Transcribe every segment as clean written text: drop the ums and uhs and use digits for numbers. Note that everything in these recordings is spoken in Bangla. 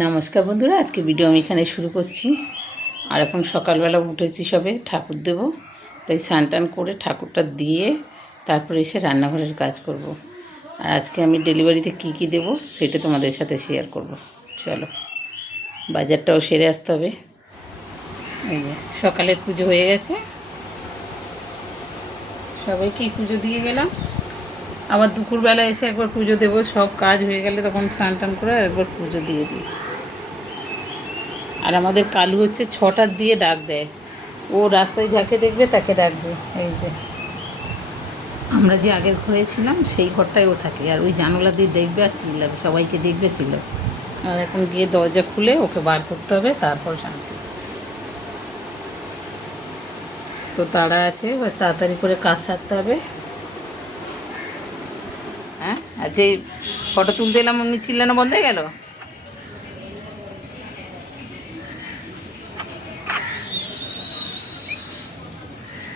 নমস্কার বন্ধুরা, আজকে ভিডিও আমি এখানে শুরু করছি। আর এখন সকালবেলা উঠেছি, সবে ঠাকুর দেব, তাই স্নান টান করে ঠাকুরটা দিয়ে তারপরে এসে রান্নাঘরের কাজ করব। আর আজকে আমি ডেলিভারিতে কি কি দেব সেটা তোমাদের সাথে শেয়ার করব। চলো, বাজারটাও সেরে আসতে হবে। এই যে সকালের পুজো হয়ে গেছে, সবাইকেই পুজো দিয়ে গেলাম। আবার দুপুরবেলা এসে একবার পুজো দেবো, সব কাজ হয়ে গেলে তখন স্নান টান করে আর একবার পুজো দিয়ে দিই। আর আমাদের কালু হচ্ছে 6টার দিয়ে ডাক দেয়, ও রাস্তায় যাকে দেখবে তাকে ডাকবে। এই যে আমরা যে আগের ঘরে ছিলাম সেই ঘরটায় ও থাকে, আর ওই জানলা দিয়ে দেখবে আর চিল্লাবে, সবাইকে দেখবে ছিল। আর এখন গিয়ে দরজা খুলে ওকে বার করতে হবে, তারপর শান্তি। তো তাড়া আছে, এবার তাড়াতাড়ি করে কাজ সারতে হবে। হ্যাঁ, আর যে ফটো তুলতে এলাম উনি চিল্লানো বন্ধ হয়ে গেল।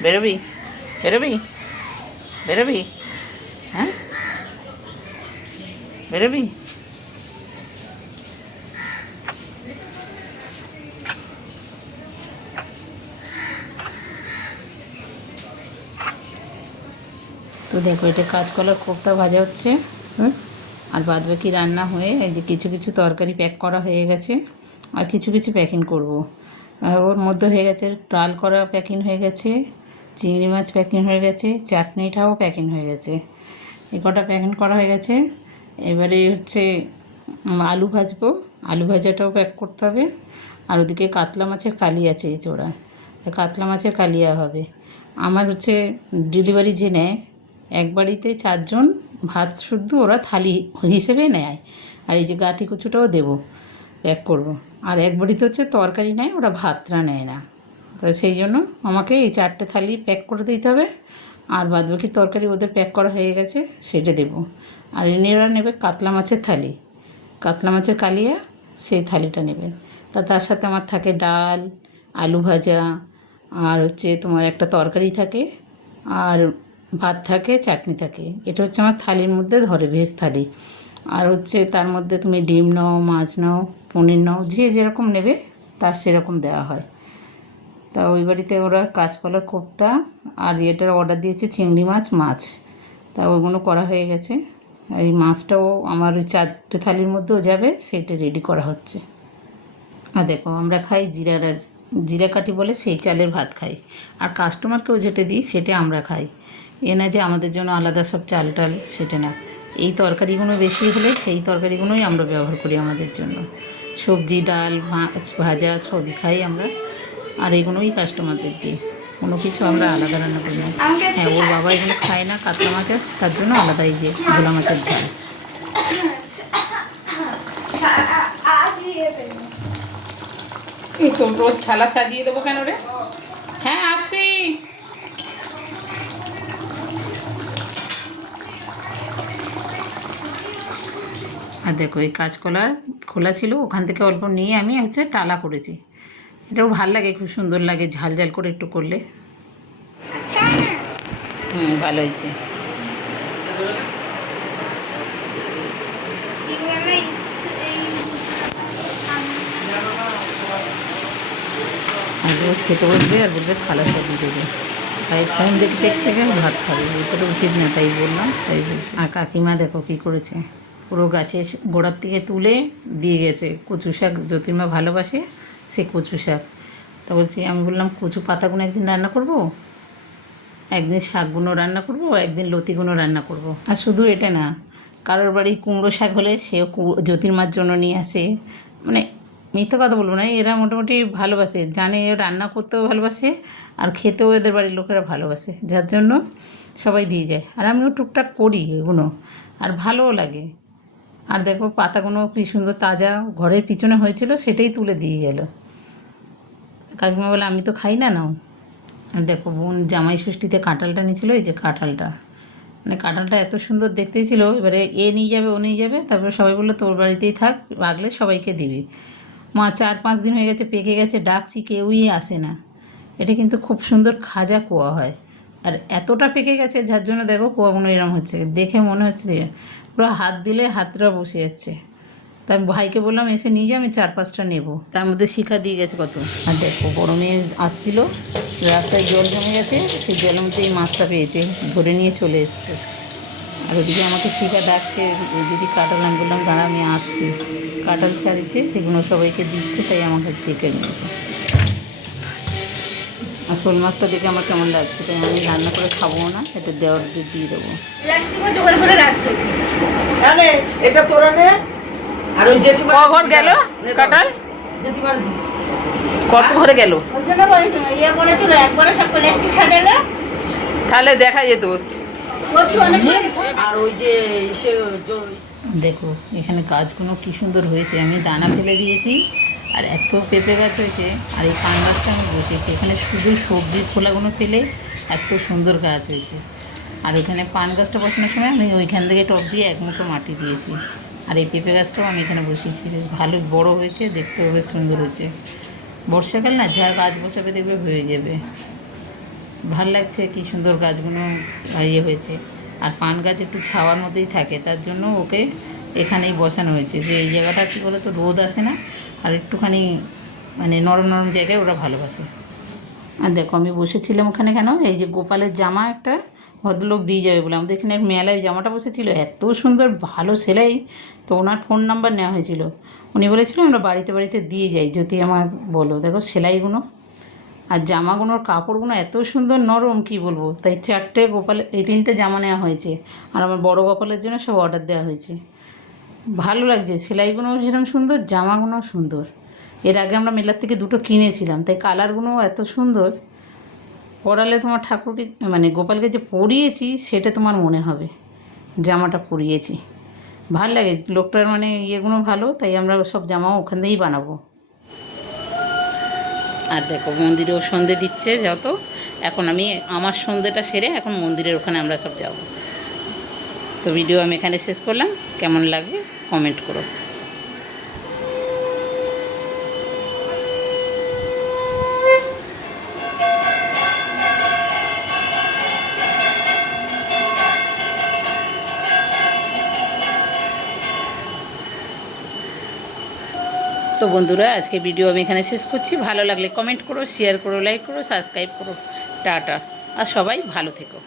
বেরোবি বেরোবি বেরোবি, হ্যাঁ বেরোবি। তো দেখো, এটা কাঁচকলার কোপ্তা ভাজা হচ্ছে। আর বাদবাকি রান্না হয়ে এই যে কিছু কিছু তরকারি প্যাক করা হয়ে গেছে, আর কিছু কিছু প্যাকিং করব। ওর মধ্যে হয়ে গেছে ডাল করা প্যাকিং হয়ে গেছে, চিংড়ি মাছ প্যাকিং হয়ে গেছে, চাটনিটাও প্যাকিং হয়ে গেছে। এই কটা প্যাকিং করা হয়ে গেছে। এবারে হচ্ছে আলু ভাজবো, আলু ভাজাটাও প্যাক করতে হবে। আর ওদিকে কাতলা মাছের কালি আছে এই চোড়া, কাতলা মাছের কালিয়া হবে। আমার হচ্ছে ডেলিভারি যে নেয়, এক বাড়িতে 4 জন, ভাত শুদ্ধ ওরা থালি হিসেবে নেয়। আর এই যে গাঁটি কচুটাও দেবো, প্যাক করব। আর এক বাড়িতে হচ্ছে তরকারি নেয়, ওরা ভাতটা নেয় না। তো সেই জন্য আমাকে এই 4টে থালি প্যাক করে দিতে হবে। আর বাদবাকি তরকারি ওদের প্যাক করা হয়ে গেছে, সেটা দেবো। আর এনারা নেবে কাতলা মাছের থালি, কাতলা মাছের কালিয়া, সেই থালিটা নেবে। তার সাথে আমার থাকে ডাল, আলু ভাজা, আর হচ্ছে তোমার একটা তরকারি থাকে, আর ভাত থাকে, চাটনি থাকে। এটা হচ্ছে আমার থালির মধ্যে ধরে, ভেজ থালি। আর হচ্ছে তার মধ্যে তুমি ডিম নাও, মাছ নাও, পনির নাও, যে যেরকম নেবে তার সেরকম দেওয়া হয়। তা ওই বাড়িতে ওরা কাঁচকলার কোপ্তা আর এটার অর্ডার দিয়েছে চিংড়ি মাছ। তা ওইগুলো করা হয়ে গেছে। এই মাছটাও আমার ওই 4টে থালির মধ্যেও যাবে, সেটা রেডি করা হচ্ছে। আর দেখো, আমরা খাই জিরা কাঠি বলে সেই চালের ভাত খাই। আর কাস্টমারকেও যেটা দিই সেটা আমরা খাই। এ না যে আমাদের জন্য আলাদা সব চাল টাল, সেটা না। এই তরকারিগুলো বেশি হলে সেই তরকারিগুলোই আমরা ব্যবহার করি আমাদের জন্য। সবজি, ডাল, মাছ ভাজা সবই খাই আমরা, আর এগুলোই কাস্টমারদের দিই। কোনো কিছু আমরা আলাদা রান্না করি না। হ্যাঁ, ওর বাবা এগুলো খায় না, কাতলা মাছ, তার জন্য আলাদা এই যে ভোলা মাছের ঝাল। তো রোজ থালা সাজিয়ে দেবো কেন রে? হ্যাঁ, আসি। আর দেখো, এই কাঁচকলার খোলা ছিল, ওখান থেকে অল্প নিয়ে আমি হচ্ছে টালা করেছি। এটাও ভাল লাগে, খুব সুন্দর লাগে ঝাল ঝাল করে একটু করলে। ভালো হয়েছে। আর রোজ খেতে বসবে আর বলবে থালা সাজিয়ে দেবে, তাই ফোন দেখতে দেখতে ভাত খাবে, এটা তো উচিত না, তাই বললাম, তাই বলছি। আর কাকিমা দেখো কী করেছে, পুরো গাছের গোড়ার থেকে তুলে দিয়ে গেছে কচু শাক, জ্যোতির্মা ভালোবাসে সে কচু শাক। তা বলছি, আমি বললাম কচু পাতাগুলো একদিন রান্না করব, একদিন শাকগুলো রান্না করব, একদিন লতিগুলো রান্না করব। আর শুধু এটা না, কারোর বাড়ি কুমড়ো শাক হলে সেও জ্যোতির্মার জন্য নিয়ে আসে। মানে মিথ্যা কথা বলবো না, এরা মোটামুটি ভালোবাসে, জানে রান্না করতেও ভালোবাসে, আর খেতেও এদের বাড়ির লোকেরা ভালোবাসে, যার জন্য সবাই দিয়ে যায়। আর আমিও টুকটাক করি এগুলো, আর ভালোও লাগে। আর দেখো পাতাগুলো কী সুন্দর তাজা, ঘরের পিছনে হয়েছিল, সেটাই তুলে দিয়ে গেল। কাকিমা বলে, আমি তো খাই না, নাও। দেখো, বোন জামাই ষষ্ঠীতে কাঁঠালটা নিয়েছিল, এই যে কাঁঠালটা, মানে কাঁঠালটা এত সুন্দর দেখতে ছিল। এবারে এ নিয়ে যাবে, ও নিয়ে যাবে, তারপরে সবাই বললো তোর বাড়িতেই থাক, আগলে সবাইকে দিবি। মা 4-5 দিন হয়ে গেছে, পেকে গেছে, ডাকছি কেউই আসে না। এটা কিন্তু খুব সুন্দর খাজা কোয়া হয়, আর এতটা পেকে গেছে যার জন্য দেখো কোয়াগুলো এরম হচ্ছে, দেখে মনে হচ্ছে যে পুরো হাত দিলে হাতটা বসে যাচ্ছে। তা আমি ভাইকে বললাম এসে নিয়ে যা, আমি 4-5টা নেবো। তার মধ্যে শিখা দিয়ে গেছে কত। আর দেখো বড় মেয়ে আসছিল, রাস্তায় জল জমে গেছে, সেই জলের মধ্যে এই মাছটা পেয়েছে, ধরে নিয়ে চলে এসছে। আর ওদিকে আমাকে শিখা ডাকছে, দিদি কাঁঠাল। আমি বললাম দাঁড়া আমি আসছি। কাঁঠাল ছাড়িয়েছে, সেগুলো সবাইকে দিচ্ছে, তাই আমাকে ডেকে নিয়েছে। আর শোল মাছটা দেখে আমার কেমন লাগছে, তাই আমি রান্না করে খাবো না, এটা দেওয়ারদের দিয়ে দেবো। এটা তোরা নে। আর ওই জেঠিমা ঘর গেল কাঁঠাল, কত ঘরে গেল, তাহলে দেখা যেত। আর ওই যে দেখো এখানে গাছগুলো কি সুন্দর হয়েছে, আমি দানা ফেলে দিয়েছি, আর এত পেঁপে গাছ হয়েছে। আর এই পান গাছটা আমি বসেছি, এখানে শুধু সবজির খোলাগুলো ফেলে এত সুন্দর গাছ হয়েছে। আর ওইখানে পান গাছটা বসানোর সময় আমি ওইখান থেকে টব দিয়ে এক মুঠো মাটি দিয়েছি। আর এই পেঁপে গাছটাও আমি এখানে বসিয়েছি, বেশ ভালো বড় হয়েছে, দেখতেও বেশ সুন্দর হয়েছে। বর্ষাকাল না, যা গাছ বসাবে দেখবে হয়ে যাবে। ভাল লাগছে কি সুন্দর গাছগুলো ইয়ে হয়েছে। আর পান গাছ একটু ছাওয়ার মধ্যেই থাকে, তার জন্য ওকে এখানেই বসানো হয়েছে, যে এই জায়গাটা কী বলো তো রোদ আসে না, আর একটুখানি মানে নরম নরম জায়গায় ওরা ভালোবাসে। আর দেখো আমি বসেছিলাম ওখানে কেন, এই যে গোপালের জামা একটা ভদ্রলোক দিয়ে যাবে বলে আমাদের এখানে মেলায় জামাটা বসেছিল, এত সুন্দর ভালো সেলাই। তো ওনার ফোন নাম্বার নেওয়া হয়েছিল, উনি বলেছিলেন আমরা বাড়িতে বাড়িতে দিয়ে যাই, যদি আমার বলো। দেখো সেলাইগুলো আর জামাগুলোর কাপড়গুলো এত সুন্দর নরম, কি বলবো। তাই 4টে গোপাল, এই 3টে জামা নেওয়া হয়েছে, আর আমার বড় গোপালের জন্য সব অর্ডার দেওয়া হয়েছে। ভালো লাগছে, সেলাইগুলোও সেরকম সুন্দর, জামাগুলোও সুন্দর। এর আগে আমরা মেলার থেকে 2টো কিনেছিলাম, তাই কালারগুলোও এত সুন্দর। পরালে তোমার ঠাকুরকে মানে গোপালকে যে পরিয়েছি সেটা তোমার মনে হবে জামাটা পরিয়েছি। ভাল লাগে লোকটার মানে ইয়েগুলো ভালো, তাই আমরা সব জামাও ওখান থেকেই বানাবো। আর দেখো মন্দিরেও সন্ধে দিচ্ছে যত, এখন আমি আমার সন্ধেটা সেরে এখন মন্দিরের ওখানে আমরা সব যাব। তো ভিডিও আমি এখানে শেষ করলাম, কেমন লাগবে কমেন্ট করো। তো বন্ধুরা আজকে ভিডিও আমি এখানে শেষ করছি, ভালো লাগলে কমেন্ট করো, শেয়ার করো, লাইক করো, সাবস্ক্রাইব করো। টাটা, আর সবাই ভালো থেকো।